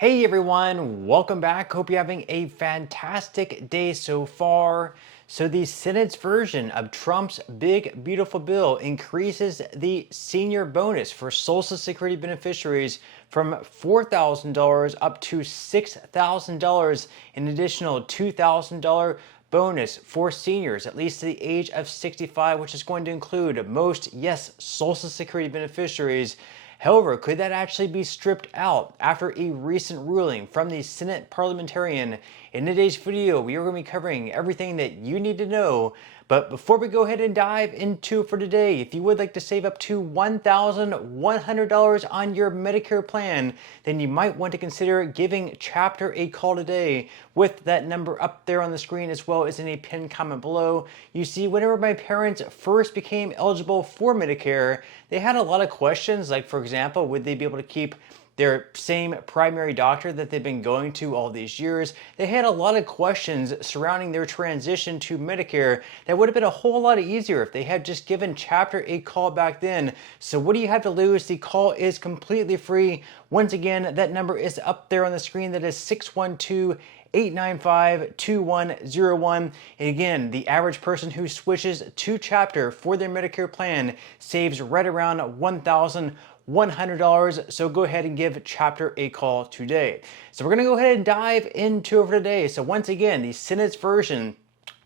Hey everyone, welcome back. Hope you're having a fantastic day so far. So the Senate's version of Trump's big beautiful bill increases the senior bonus for Social Security beneficiaries from $4,000 up to $6,000, an additional $2,000 bonus for seniors at least to the age of 65, which is going to include most, yes, Social Security beneficiaries. However, could that actually be stripped out after a recent ruling from the Senate parliamentarian? In today's video, we are going to be covering everything that you need to know. But before we go ahead and dive into it for today, if you would like to save up to $1,100 on your Medicare plan, then you might want to consider giving Chapter a call today with that number up there on the screen as well as in a pinned comment below. You see, whenever my parents first became eligible for Medicare, they had a lot of questions, like for example, would they be able to keep their same primary doctor that they've been going to all these years? They had a lot of questions surrounding their transition to Medicare that would have been a whole lot easier if they had just given Chapter a call back then. So what do you have to lose? The call is completely free. Once again, that number is up there on the screen. That is 612-895-2101. And again, the average person who switches to Chapter for their Medicare plan saves right around $1,100. So go ahead and give Chapter a call today. So we're going to go ahead and dive into it for today. So once again, the Senate's version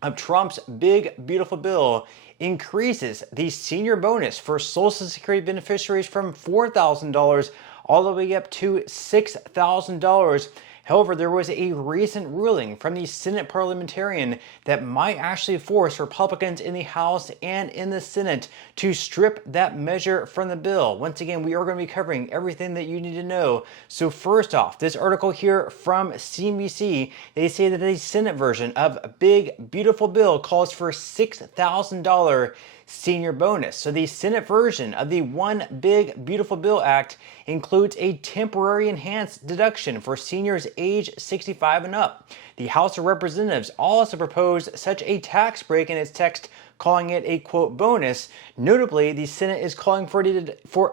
of Trump's big beautiful bill increases the senior bonus for Social Security beneficiaries from $4,000 all the way up to $6,000. However, there was a recent ruling from the Senate parliamentarian that might actually force Republicans in the House and in the Senate to strip that measure from the bill. Once again, we are going to be covering everything that you need to know. So first off, this article here from CNBC, they say that the Senate version of Big Beautiful Bill calls for $6,000 senior bonus. So the Senate version of the One Big Beautiful Bill Act includes a temporary enhanced deduction for seniors age 65 and up. The House of Representatives also proposed such a tax break in its text, calling it a quote bonus. Notably, the Senate is calling for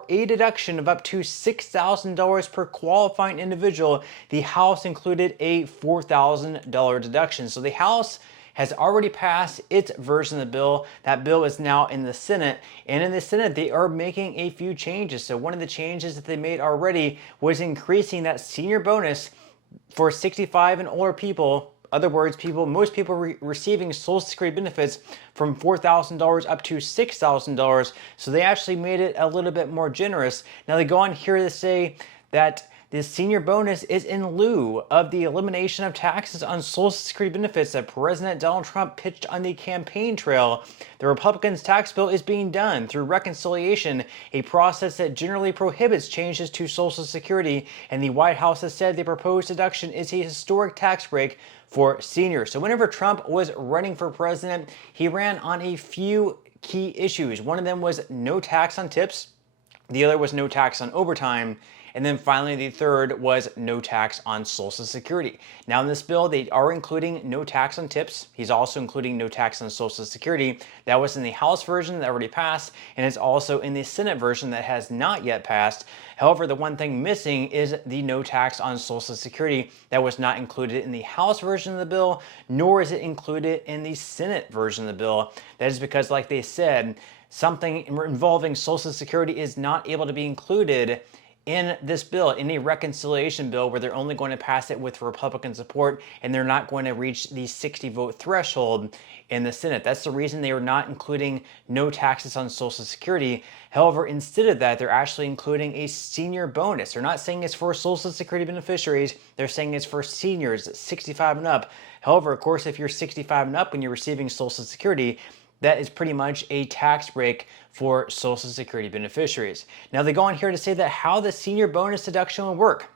a deduction of up to $6,000 per qualifying individual. The House included a $4,000 deduction. So the House has already passed its version of the bill. That bill is now in the Senate, and in the Senate they are making a few changes. So one of the changes that they made already was increasing that senior bonus for 65 and older people. In other words, most people receiving Social Security benefits from $4,000 up to $6,000. So they actually made it a little bit more generous. Now they go on here to say that this senior bonus is in lieu of the elimination of taxes on Social Security benefits that President Donald Trump pitched on the campaign trail. The Republicans' tax bill is being done through reconciliation, a process that generally prohibits changes to Social Security, and the White House has said the proposed deduction is a historic tax break for seniors. So whenever Trump was running for president, he ran on a few key issues. One of them was no tax on tips. The other was no tax on overtime. And then finally, the third was no tax on Social Security. Now in this bill, they are including no tax on tips. He's also including no tax on Social Security. That was in the House version that already passed, and it's also in the Senate version that has not yet passed. However, the one thing missing is the no tax on Social Security. That was not included in the House version of the bill, nor is it included in the Senate version of the bill. That is because, like they said, something involving Social Security is not able to be included in this bill, in a reconciliation bill, where they're only going to pass it with Republican support and they're not going to reach the 60 vote threshold in the Senate. That's the reason they are not including no taxes on Social Security. However, instead of that, they're actually including a senior bonus. They're not saying it's for Social Security beneficiaries. They're saying it's for seniors 65 and up. However, of course, if you're 65 and up and you're receiving Social Security, that is pretty much a tax break for Social Security beneficiaries. Now they go on here to say that how the senior bonus deduction will work.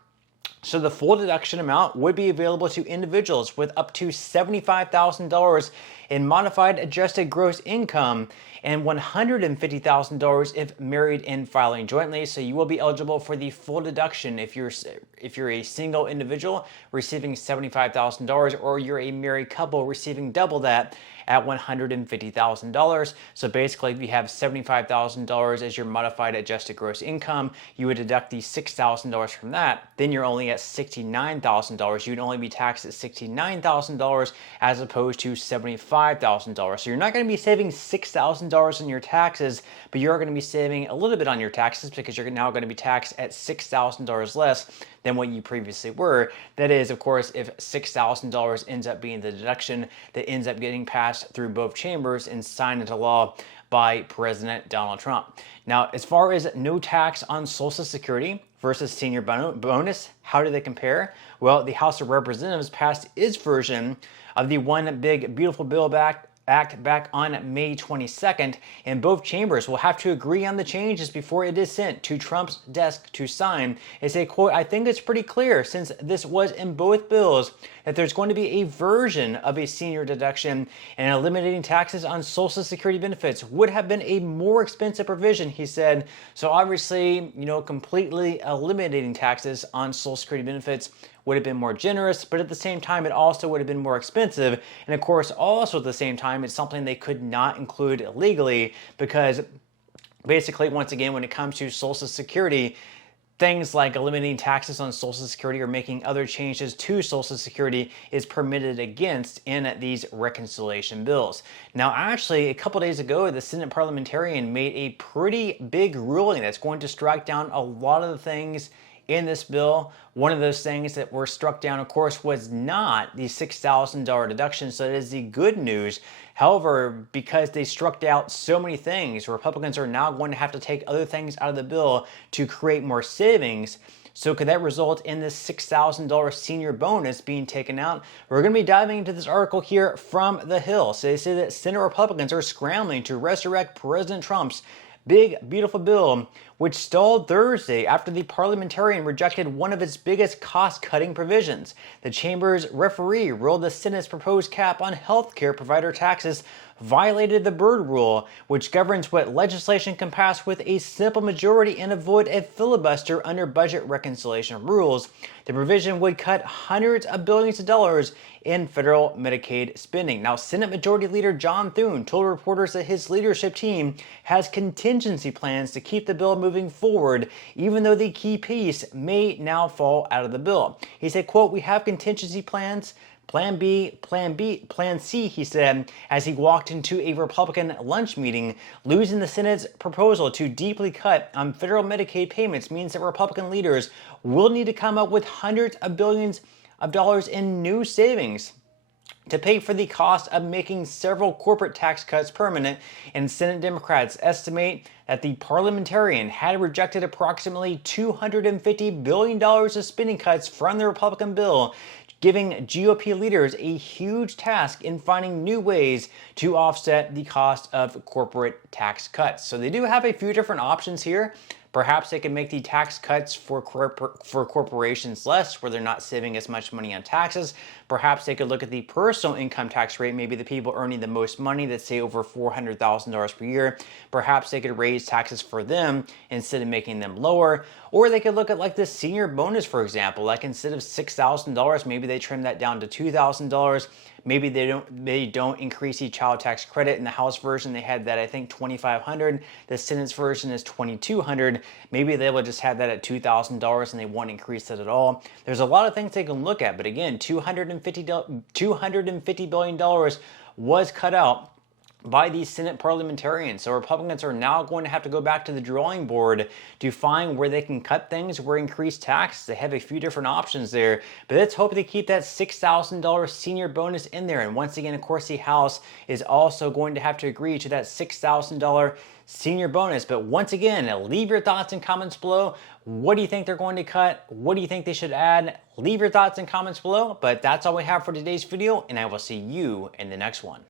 So the full deduction amount would be available to individuals with up to $75,000 in modified adjusted gross income and $150,000 if married and filing jointly. So you will be eligible for the full deduction if you're a single individual receiving $75,000, or you're a married couple receiving double that at $150,000. So basically, if you have $75,000 as your modified adjusted gross income, you would deduct the $6,000 from that. Then you're only at $69,000. You'd only be taxed at $69,000 as opposed to $75,000. So you're not going to be saving $6,000 in your taxes, but you're going to be saving a little bit on your taxes because you're now going to be taxed at $6,000 less than what you previously were. That is, of course, if $6,000 ends up being the deduction that ends up getting passed through both chambers and signed into law by President Donald Trump. Now, as far as no tax on Social Security versus senior bonus, how do they compare? Well, the House of Representatives passed its version of the One Big Beautiful Bill Act back on May 22nd, and both chambers will have to agree on the changes before it is sent to Trump's desk to sign. They say, quote, "I think it's pretty clear, since this was in both bills, that there's going to be a version of a senior deduction, and eliminating taxes on Social Security benefits would have been a more expensive provision," he said. So obviously, completely eliminating taxes on Social Security benefits would have been more generous, but at the same time, it also would have been more expensive. And of course, also at the same time, it's something they could not include legally, because basically, once again, when it comes to Social Security, things like eliminating taxes on Social Security or making other changes to Social Security is permitted against in these reconciliation bills. Now, actually, a couple days ago, the Senate parliamentarian made a pretty big ruling that's going to strike down a lot of the things in this bill. One of those things that were struck down, of course, was not the $6,000 deduction, so that is the good news. However, because they struck out so many things, Republicans are now going to have to take other things out of the bill to create more savings. So could that result in this $6,000 senior bonus being taken out? We're going to be diving into this article here from The Hill. So they say that Senate Republicans are scrambling to resurrect President Trump's big, beautiful bill, which stalled Thursday after the parliamentarian rejected one of its biggest cost-cutting provisions. The chamber's referee ruled the Senate's proposed cap on healthcare provider taxes violated the Byrd Rule, which governs what legislation can pass with a simple majority and avoid a filibuster under budget reconciliation rules. The provision would cut hundreds of billions of dollars in federal Medicaid spending. Now, Senate Majority Leader John Thune told reporters that his leadership team has contingency plans to keep the bill moving forward, even though the key piece may now fall out of the bill. He said, quote, "We have contingency plans. Plan B, Plan C," he said, as he walked into a Republican lunch meeting. Losing the Senate's proposal to deeply cut on federal Medicaid payments means that Republican leaders will need to come up with hundreds of billions of dollars in new savings to pay for the cost of making several corporate tax cuts permanent, and Senate Democrats estimate that the parliamentarian had rejected approximately $250 billion of spending cuts from the Republican bill, giving GOP leaders a huge task in finding new ways to offset the cost of corporate tax cuts. So they do have a few different options here. Perhaps they can make the tax cuts for corporations less, where they're not saving as much money on taxes. Perhaps they could look at the personal income tax rate, maybe the people earning the most money that say over $400,000 per year. Perhaps they could raise taxes for them instead of making them lower. Or they could look at like the senior bonus, for example, like instead of $6,000, maybe they trim that down to $2,000. Maybe they don't increase the child tax credit. In the House version, they had that, I think, $2,500. The Senate's version is $2,200. Maybe they will just have that at $2,000 and they won't increase it at all. There's a lot of things they can look at, but again, $250 billion was cut out by the Senate parliamentarians. So Republicans are now going to have to go back to the drawing board to find where they can cut things, where increase tax. They have a few different options there, but let's hope they keep that $6,000 senior bonus in there. And once again, of course, the House is also going to have to agree to that $6,000 senior bonus. But once again, leave your thoughts and comments below. What do you think they're going to cut? What do you think they should add? Leave your thoughts and comments below. But that's all we have for today's video, and I will see you in the next one.